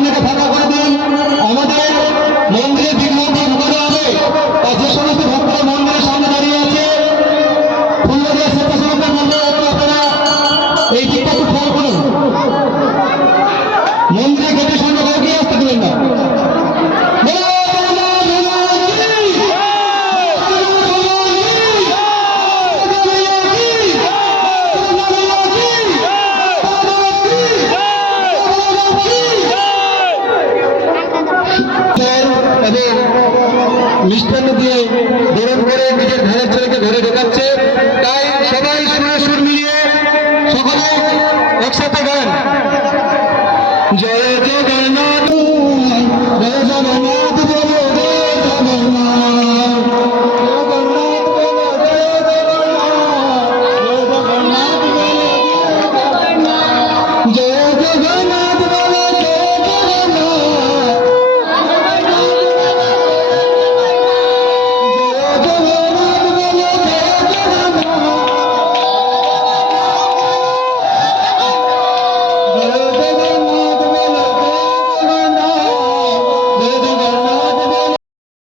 সামনেটা ফাঁকা করে দিন। আমাদের মন্দিরের বিঘ্ন ঢুকানো হবে। আর যে সমস্ত ভক্তরা মন্দিরের সামনে দাঁড়িয়ে আছে, ফুলবাড়িয়া স্বেচ্ছাসেবকদের বলবো একটু আপনারা এই দিকটা একটু খেয়াল করুন। মন্দিরের গেটের সামনে কাউকে আসতে দেবেন না। মিষ্টান্ন দিয়ে বরণ করে নিজের ঘরের ছেলেকে ঘরে ঢোকাচ্ছে। তাই সবাই সুরে সুর মিলিয়ে সকলে একসাথে গান। জয় জগন্নাথ, জয় জগন্নাথ।